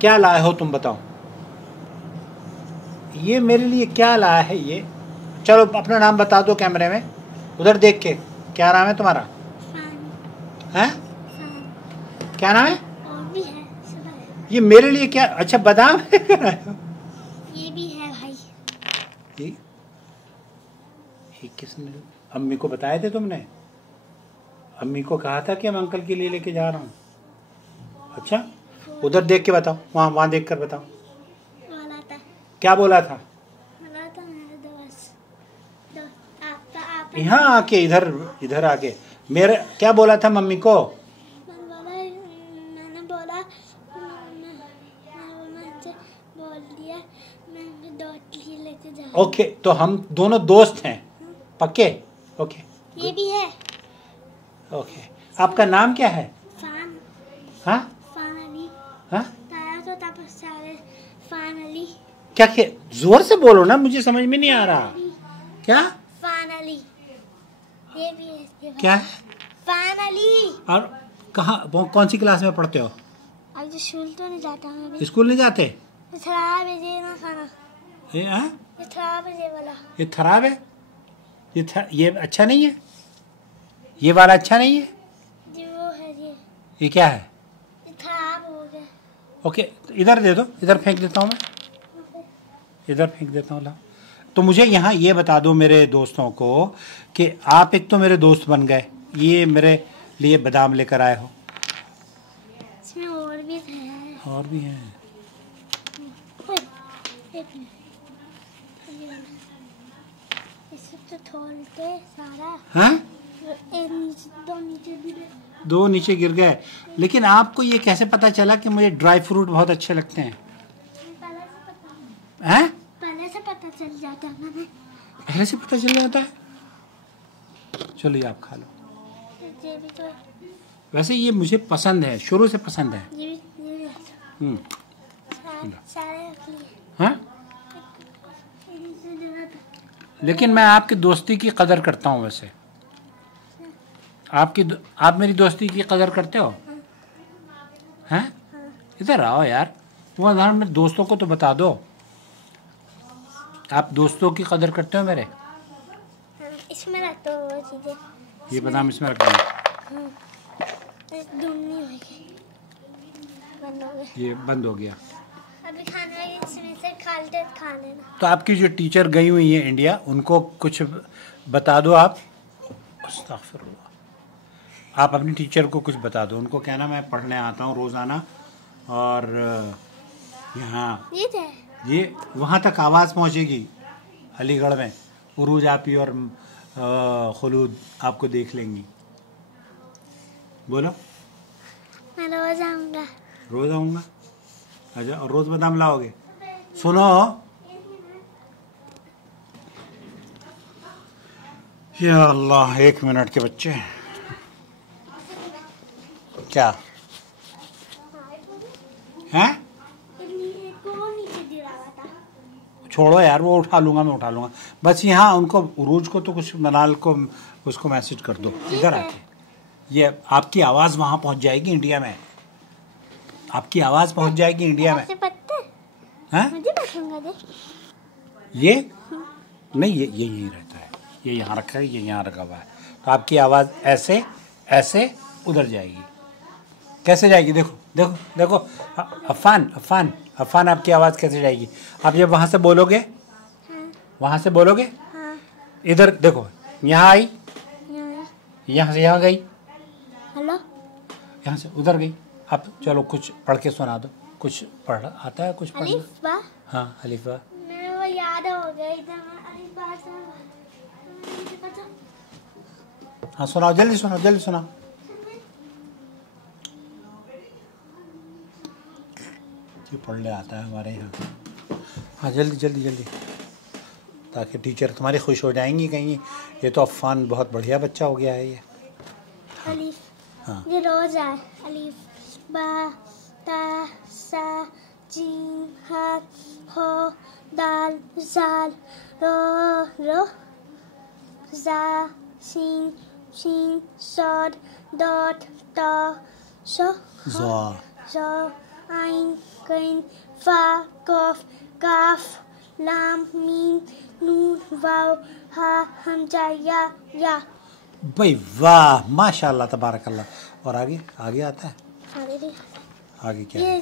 क्या लाए हो तुम बताओ? ये मेरे लिए क्या लाया है ये? चलो अपना नाम बता दो कैमरे में, उधर देख के। क्या नाम है तुम्हारा? हैं? क्या नाम है? और भी है। ये मेरे लिए क्या? अच्छा बादाम है। ये भी है भाई। ये किसने? अम्मी को बताए थे तुमने? अम्मी को कहा था कि मैं अंकल के लिए लेके जा रहा हूँ। अच्छा उधर देख के बताओ, वहाँ देख कर बताओ। बोला था। क्या बोला था? बोला था मेरे दोस्त यहाँ आके इधर आके मेरे क्या बोला था मम्मी को? मैंने बोला बोल दिया मैं दोस्त लेके जा। ओके तो हम दोनों दोस्त हैं पक्के? ओके ये भी है। ओके आपका नाम क्या है? फान। हाँ फान अली। हाँ तारा तो तपस सारे फान अली। क्या जोर से बोलो ना, मुझे समझ में नहीं आ रहा। क्या? फान अली। ये भी है। क्या है? फान अली। और कहाँ कौन सी क्लास में पढ़ते हो? अब स्कूल तो नहीं जाता हूँ अभी। स्कूल नहीं जाते? 3 बजे ना खाना। ये 3 बजे वाला। ये खराब है। ये अच्छा नहीं है। ये वाला अच्छा नहीं है। जी वो है ये क्या है? ये खराब हो गया। ओके इधर दे दो, इधर फेंक देता हूँ मैं, इधर फेंक देता हूँ। ला तो मुझे यहाँ ये बता दो मेरे दोस्तों को कि आप एक तो मेरे दोस्त बन गए, ये मेरे लिए बादाम लेकर आए हो। इसमें और भी है। और भी हैं? इसे तो खोलते सारा। हाँ? दो नीचे गिर गए। लेकिन आपको ये कैसे पता चला कि मुझे ड्राई फ्रूट बहुत अच्छे लगते हैं? हैं? पहले से पता चल जाता है मैंने। पहले से पता चल जाता है? चलिए आप खा लो। ये भी तो वैसे ये मुझे पसंद है, शुरू से पसंद है। ये भी सारे हाँ? लेकिन मैं आपकी दोस्ती की कदर करता हूँ। वैसे आप मेरी दोस्ती की कदर करते हो? हैं? इधर आओ यार, वो मेरे दोस्तों को तो बता दो। आप दोस्तों की कदर करते हो मेरे? इसमें रख दो वो चीजें। ये बादाम इसमें रख दो। ये बंद हो गया। अभी खाने इसमें से खा लेना। तो आपकी जो टीचर गई हुई है इंडिया, उनको कुछ बता दो आप। आप अपनी टीचर को कुछ बता दो, उनको कहना मैं पढ़ने आता हूँ रोज़ाना, और यहाँ ये वहाँ तक आवाज़ पहुँचेगी अलीगढ़ में। उरूज आपी और खुलूद आपको देख लेंगी। बोलो। मैं रोज आऊँगा। रोज़ आऊँगा? अच्छा, और रोज़ बादाम लाओगे? सुनो, या अल्लाह, 1 मिनट के बच्चे। क्या हैं? छोड़ो यार, वो उठा लूँगा, मैं उठा लूँगा। बस यहाँ उनको उरूज को तो कुछ मलाल को उसको मैसेज कर दो इधर आके। ये आपकी आवाज़ वहाँ पहुँच जाएगी इंडिया में। आपकी आवाज़ पहुँच जाएगी इंडिया में। हैं? ये नहीं, ये यही रहता है। ये यहाँ रखा है, ये यहाँ रखा हुआ है। तो आपकी आवाज़ ऐसे ऐसे उधर जाएगी। कैसे जाएगी? देखो देखो देखो। अफान आपकी आवाज़ कैसे जाएगी? आप जब वहाँ से बोलोगे, वहाँ से बोलोगे, इधर देखो, यहाँ आई, यहाँ से यहाँ गई, हेलो, यहाँ से उधर गई। आप चलो कुछ पढ़ के सुना दो। कुछ पढ़ आता है? कुछ पढ़ना? अलिफ बा। हाँ अलिफ बा। मेरे वो याद हो गया। हाँ सुनाओ, जल्दी सुनाओ, जल्दी सुनाओ। ये पढ़ने आता है हमारे यहाँ। हाँ जल्दी जल्दी जल्दी, ताकि टीचर तुम्हारी खुश हो जाएंगी कहीं ये तो अफ़ान बहुत बढ़िया बच्चा हो गया है ये। अलिफ। हाँ ये रोज है। अलिफ बा ता सा जीम हा हो दाल जाल रो जा सीन शीन सॉड डॉट ता शो ज़ा जो आइन गैन फा कफ काफ लाम मीम नून वाव हा हमजा या। भाई वाह, माशाल्लाह तबारकल्लाह। और आगे आगे आता है? आगे क्या है?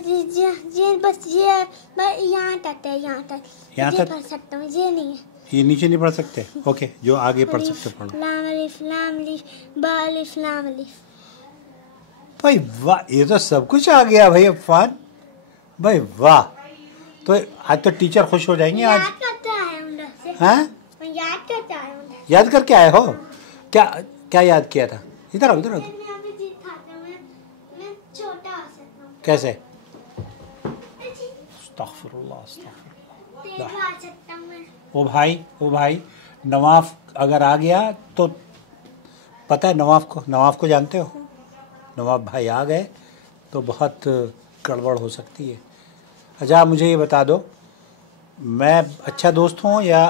ये बस ये यहाँ तक है, यहाँ तक पढ़ सकता हूँ, ये नहीं है। ये नीचे नहीं पढ़ सकते? ओके, जो आगे पढ़ सकते पढ़ो। लाम अलिफ बा अलिफ लाम अलिफ। भाई वाह, ये तो सब कुछ आ गया भाई अफान, भाई वाह। तो आज तो टीचर खुश हो जाएंगे आज। याद करता है उन लोग से। हैं? याद करता है उन लोग। याद करके आए हो? क्या क्या याद किया था? इधर आओ, इधर आओ। मैं अभी जीत खाता हूँ, मैं छोटा हो सकता हूँ। कैसे? अस्तगफिरुल्लाह, तेज आ सकता हूँ मैं। ओ भाई नवाफ अगर आ गया तो पता है नवाफ को जानते हो? नवाफ भाई आ गए तो बहुत गड़बड़ हो सकती है। अच्छा, आप मुझे ये बता दो, मैं अच्छा दोस्त हूँ या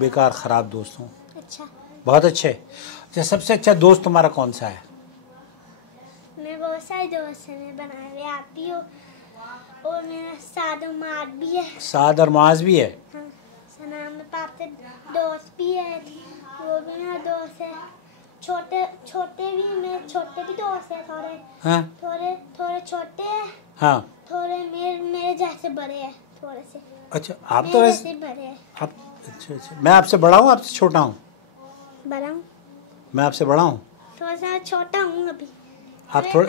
बेकार ख़राब दोस्त हूँ? अच्छा। बहुत अच्छे। अच्छा, सबसे अच्छा दोस्त तुम्हारा कौन सा है? मैं बहुत सारे दोस्त हैं, मैं बनाए हुए, आप भी हो और मेरा साद और माद भी है। साद और माज भी है? हाँ, सना में पाप से दोस्त भी है, वो भी मेरा दोस्त है। छोटे भी दोस्त है, हाँ? थोड़े छोटे हैं। हाँ। थोड़े मेरे जैसे बड़े हैं, थोड़े से। अच्छा, आप तो वैसे बड़े हैं। आप अच्छा, मैं आपसे बड़ा हूँ आपसे छोटा हूँ? बड़ा हूँ। मैं आपसे बड़ा हूँ? थोड़ा सा छोटा हूँ अभी। आप थोड़े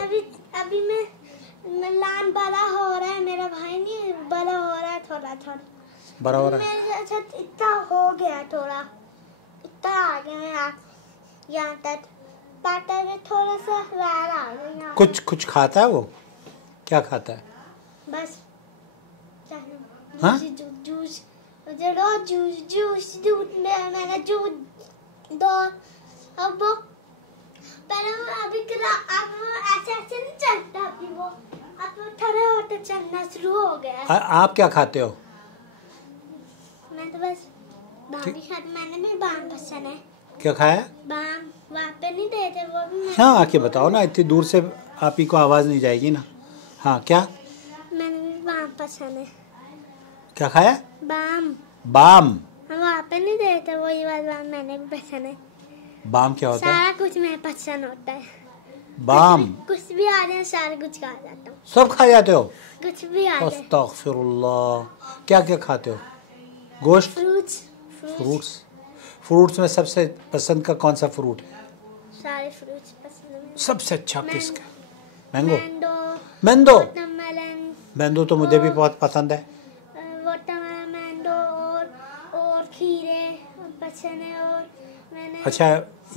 अभी मैं लान बड़ा हो रहा है, मेरा भाई नहीं बड़ा हो रहा है, थोड़ा बड़ा हो रहा है। मेरे जैसा इतना हो गया, थोड़ा इतना आ गया मैं यहाँ तक पाटा में, थोड़ा सा वार आ गया। कुछ खाता है वो? क्या खाता है? बस हाँ? जूस रोज जूस दूध मैंने जूस दो। अब वो पहले अभी अब ऐसे नहीं चलता, अभी वो अब थोड़ा होते चलना शुरू हो गया। आप क्या खाते हो? मैं तो बस बाम ही खाती, मैंने भी बाम पसंद है। क्या खाया? बाम वहाँ पे नहीं देते, वो भी हाँ, आके बताओ ना, इतनी दूर से आप ही को आवाज़ नहीं जाएगी ना। हाँ, क्या? मैंने भी बाम पसंद है। क्या खाया? बाम। वहाँ पे नहीं देते, वही बाम मैंने भी पसंद है। बाम क्या होता है? सारा कुछ मैं पसंद होता है। बाम कुछ भी आ जाए, सारा कुछ खा जाता हूँ। सब खा जाते हो? कुछ भी आ जाए। अस्तगफिरुल्लाह। क्या क्या खाते हो? गोश्त? फ्रूट्स में सबसे पसंद का कौन सा फ्रूट है? सारे फ्रूट्स पसंद है। सबसे अच्छा किसका? मैंगो। वाटरमेलन। मैंगो तो मुझे भी बहुत पसंद है। वाटरमेलन, मैंगो और खीरे पसंद है। और मैंने अच्छा,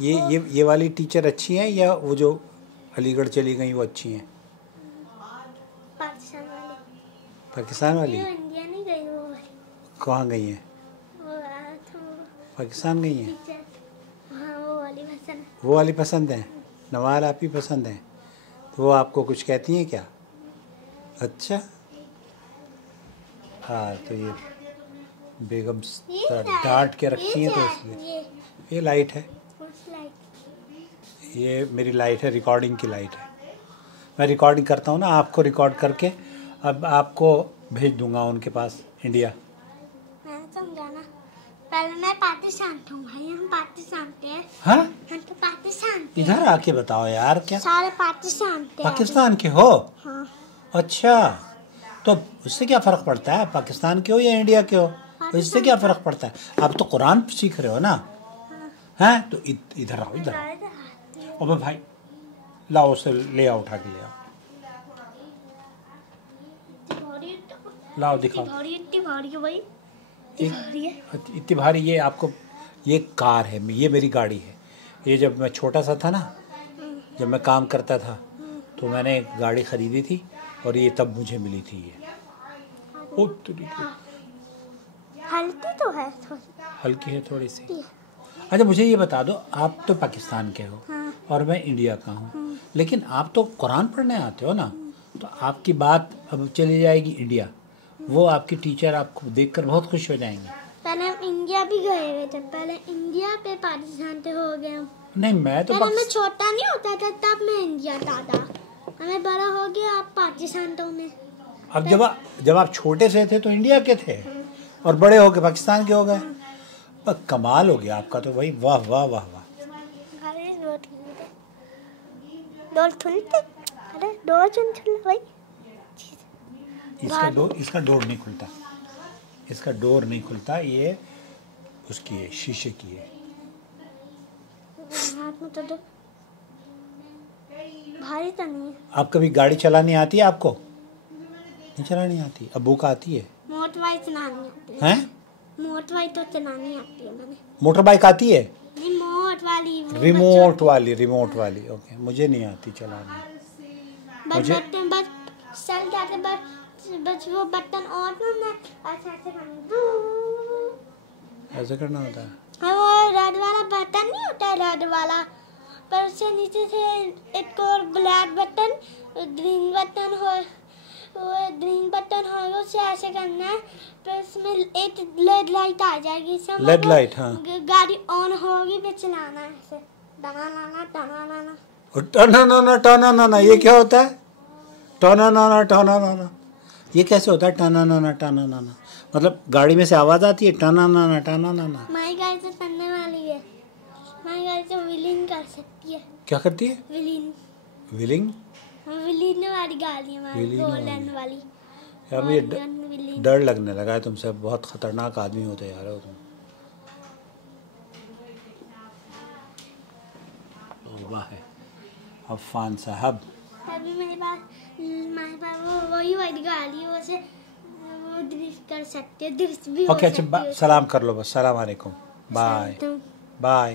ये वाली टीचर अच्छी है या वो जो अलीगढ़ चली गई वो अच्छी हैं? पाकिस्तान वाली? इंडिया नहीं गई वो वाली। कहाँ गई हैं? पाकिस्तान गई हैं? हाँ, वो वाली पसंद है। वो वाली पसंद है? नवाल आप ही पसंद है? तो वो आपको कुछ कहती हैं क्या? अच्छा, हाँ, तो ये बेगम डांट के रखती हैं तो इसलिए। ये लाइट है, ये मेरी लाइट है, रिकॉर्डिंग की लाइट है। मैं रिकॉर्डिंग करता हूँ ना, आपको रिकॉर्ड करके अब आपको भेज दूंगा उनके पास इंडिया। मैंने समझाना, पहले मैं पाकिस्तान था भाई, हम पाकिस्तान के हैं। हाँ? हम तो पाकिस्तान के। इधर आके बताओ यार, क्या सारे पाकिस्तान के? पाकिस्तान के हो? हाँ। अच्छा, तो उससे क्या फ़र्क पड़ता है पाकिस्तान के हो या इंडिया के हो? तो इससे क्या फ़र्क पड़ता है? आप तो कुरान सीख रहे हो ना। हैं? तो इधर आओ, इधर आओ। अबे भाई, लाओ उसे ले आओ, उठा के ले आओ, लाओ दिखाओ। इतनी भारी है भाई, इतनी भारी? ये आपको, ये कार है, ये मेरी गाड़ी है। ये जब मैं छोटा सा था ना, जब मैं काम करता था, तो मैंने एक गाड़ी ख़रीदी थी और ये तब मुझे मिली थी। ये हल्की तो है, हल्की है थोड़ी सी। अच्छा, मुझे ये बता दो, आप तो पाकिस्तान के हो और मैं इंडिया का हूँ, लेकिन आप तो कुरान पढ़ने आते हो ना, तो आपकी बात अब चली जाएगी इंडिया। वो आपकी टीचर आपको देखकर बहुत खुश हो जाएंगे। पहले हम इंडिया भी गए हुए थे, पहले इंडिया पे पाकिस्तान पे हो गए। नहीं, मैं तो मैं छोटा नहीं होता था तब मैं इंडिया था, हमें बड़ा हो गया आप पाकिस्तान तो में। अब जब आप छोटे से थे तो इंडिया के थे और बड़े हो गए पाकिस्तान के हो गए। पर कमाल हो गया आपका तो भाई, वाह वाह वाह वाह। इसका डोर नहीं खुलता, इसका डोर नहीं खुलता, ये उसकी है, शीशे की है। हाथ में तो दो, भारी तो नहीं है। आप कभी गाड़ी चलानी आती है आपको? नहीं चलानी आती? अब्बू का आती है? मोटर बाइक चलानी आती है। हैं? मोटर बाइक तो चलानी आती है मैंने। मोटर बाइक आती है? रिमोट वाली। रिमोट वाली ओके, मुझे नहीं आती चलानी। मुझे बस चल जाते, बस वो बटन ऑन करना, ऐसे करना होता है। हाँ, वो रेड वाला बटन नहीं होता है, रेड वाला, पर उससे नीचे से एक और ब्लैक बटन, ग्रीन बटन हो, वो ग्रीन बटन होगा, उससे ऐसे करना है, फिर उसमें एक लेड लाइट आ जाएगी। लेड लाइट, हाँ। गाड़ी ऑन होगी, फिर चलाना है ऐसे, टना नाना टना नाना। टना नाना ये क्या होता है? टना नाना ये कैसे होता है? टना नाना मतलब गाड़ी में से आवाज आती है टना नाना। माई गाड़ी तो टनने वाली है, माई गाड़ी तो व्हीलिंग कर सकती है। क्या करती है? व्हीलिंग वाली गाड़ी है हमारी, गोल्डन वाली। यार मुझे डर लगने लगा है तुमसे, बहुत खतरनाक आदमी होते जा रहे हो तुम। वाह है अफान साहब। अभी मेरे पास वही वाली गाड़ी है, वैसे वो ड्रिफ्ट कर सकते हो, ड्रिफ्ट भी हो ओके, सकती अच्छा है। सलाम कर लो बस, सलाम वालेकुम, बाय बाय।